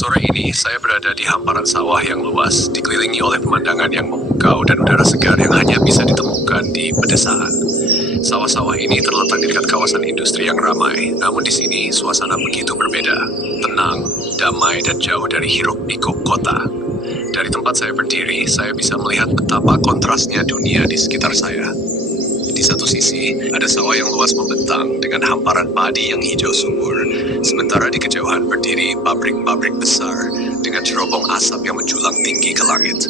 Sore ini, saya berada di hamparan sawah yang luas, dikelilingi oleh pemandangan yang memukau dan udara segar yang hanya bisa ditemukan di pedesaan. Sawah-sawah ini terletak di dekat kawasan industri yang ramai, namun di sini suasana begitu berbeda, tenang, damai, dan jauh dari hiruk-pikuk kota. Dari tempat saya berdiri, saya bisa melihat betapa kontrasnya dunia di sekitar saya. Di satu sisi, ada sawah yang luas membentang dengan hamparan padi yang hijau subur. Sementara di kejauhan berdiri pabrik-pabrik besar dengan cerobong asap yang menjulang tinggi ke langit.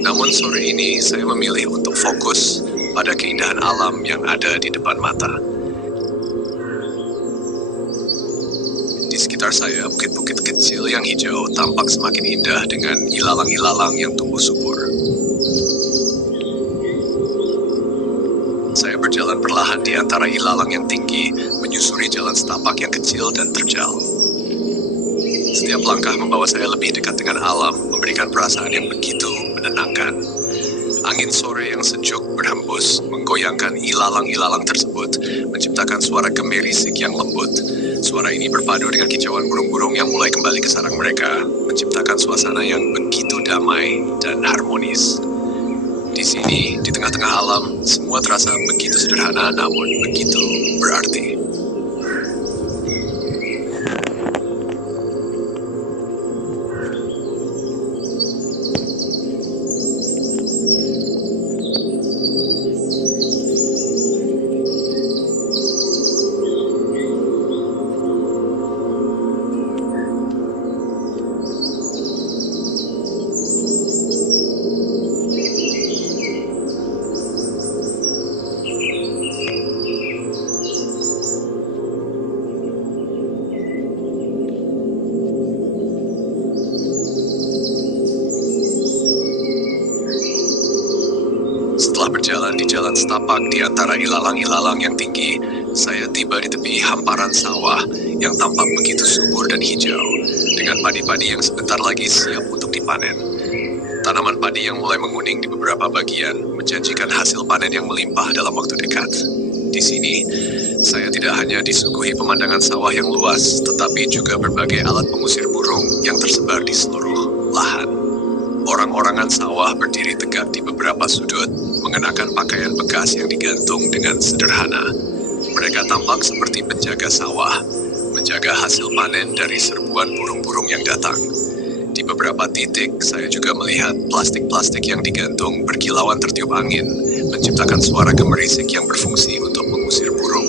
Namun sore ini, saya memilih untuk fokus pada keindahan alam yang ada di depan mata. Di sekitar saya, bukit-bukit kecil yang hijau tampak semakin indah dengan ilalang-ilalang yang tumbuh subur. Saya berjalan perlahan di antara ilalang yang tinggi, menyusuri jalan setapak yang kecil dan terjal. Setiap langkah membawa saya lebih dekat dengan alam, memberikan perasaan yang begitu menenangkan. Angin sore yang sejuk berhembus, menggoyangkan ilalang-ilalang tersebut, menciptakan suara gemerisik yang lembut. Suara ini berpadu dengan kicauan burung-burung yang mulai kembali ke sarang mereka, menciptakan suasana yang begitu damai dan harmonis. Di sini, di tengah-tengah alam, semua terasa begitu sederhana namun begitu berarti. Setelah berjalan di jalan setapak di antara ilalang-ilalang yang tinggi, saya tiba di tepi hamparan sawah yang tampak begitu subur dan hijau, dengan padi-padi yang sebentar lagi siap untuk dipanen. Tanaman padi yang mulai menguning di beberapa bagian menjanjikan hasil panen yang melimpah dalam waktu dekat. Di sini, saya tidak hanya disuguhi pemandangan sawah yang luas, tetapi juga berbagai alat pengusir burung yang tersebar di seluruh lahan. Orang-orangan sawah berdiri tegak di beberapa sudut, mengenakan pakaian bekas yang digantung dengan sederhana. Mereka tampak seperti penjaga sawah, menjaga hasil panen dari serbuan burung-burung yang datang. Di beberapa titik, saya juga melihat plastik-plastik yang digantung berkilauan tertiup angin, menciptakan suara gemerisik yang berfungsi untuk mengusir burung.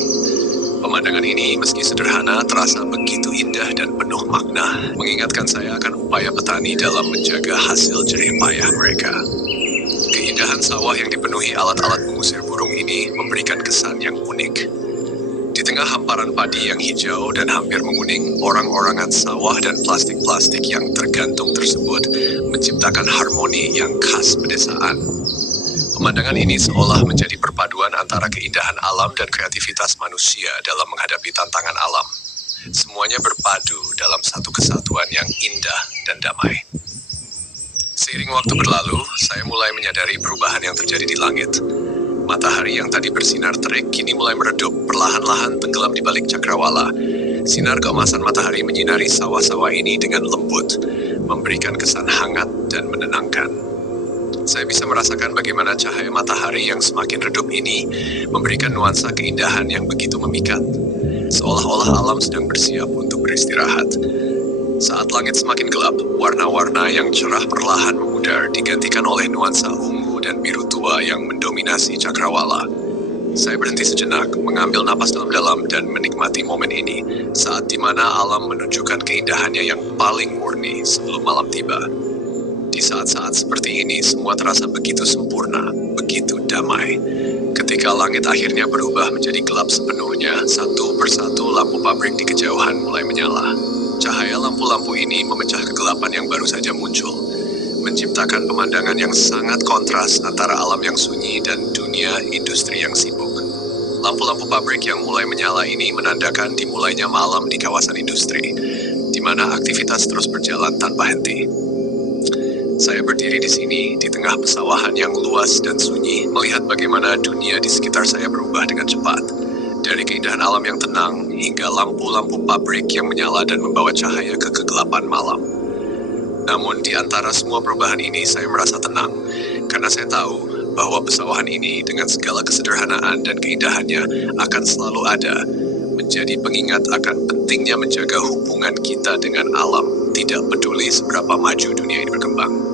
Pemandangan ini, meski sederhana, terasa begitu indah dan penuh makna, mengingatkan saya akan upaya petani dalam menjaga hasil jerih payah mereka. Keindahan sawah yang dipenuhi alat-alat pengusir burung ini memberikan kesan yang unik. Di tengah hamparan padi yang hijau dan hampir menguning, orang-orangan sawah dan plastik-plastik yang tergantung tersebut menciptakan harmoni yang khas pedesaan. Pemandangan ini seolah menjadi perpaduan antara keindahan alam dan kreativitas manusia dalam menghadapi tantangan alam. Semuanya berpadu dalam satu kesatuan yang indah dan damai. Seiring waktu berlalu, saya mulai menyadari perubahan yang terjadi di langit. Matahari yang tadi bersinar terik kini mulai meredup, perlahan-lahan tenggelam di balik cakrawala. Sinar keemasan matahari menyinari sawah-sawah ini dengan lembut, memberikan kesan hangat dan menenangkan. Saya bisa merasakan bagaimana cahaya matahari yang semakin redup ini memberikan nuansa keindahan yang begitu memikat, seolah-olah alam sedang bersiap untuk beristirahat. Saat langit semakin gelap, warna-warna yang cerah perlahan memudar digantikan oleh nuansa ungu dan biru tua yang mendominasi cakrawala. Saya berhenti sejenak, mengambil napas dalam-dalam dan menikmati momen ini, saat di mana alam menunjukkan keindahannya yang paling murni sebelum malam tiba. Di saat-saat seperti ini, semua terasa begitu sempurna, begitu damai. Ketika langit akhirnya berubah menjadi gelap sepenuhnya, satu persatu lampu pabrik di kejauhan mulai menyala. Cahaya lampu-lampu ini memecah kegelapan yang baru saja muncul, menciptakan pemandangan yang sangat kontras antara alam yang sunyi dan dunia industri yang sibuk. Lampu-lampu pabrik yang mulai menyala ini menandakan dimulainya malam di kawasan industri, di mana aktivitas terus berjalan tanpa henti. Saya berdiri di sini, di tengah pesawahan yang luas dan sunyi, melihat bagaimana dunia di sekitar saya berubah dengan cepat. Dari keindahan alam yang tenang, hingga lampu-lampu pabrik yang menyala dan membawa cahaya ke kegelapan malam. Namun di antara semua perubahan ini saya merasa tenang, karena saya tahu bahwa pesawahan ini dengan segala kesederhanaan dan keindahannya akan selalu ada, menjadi pengingat akan pentingnya menjaga hubungan kita dengan alam, tidak peduli seberapa maju dunia ini berkembang.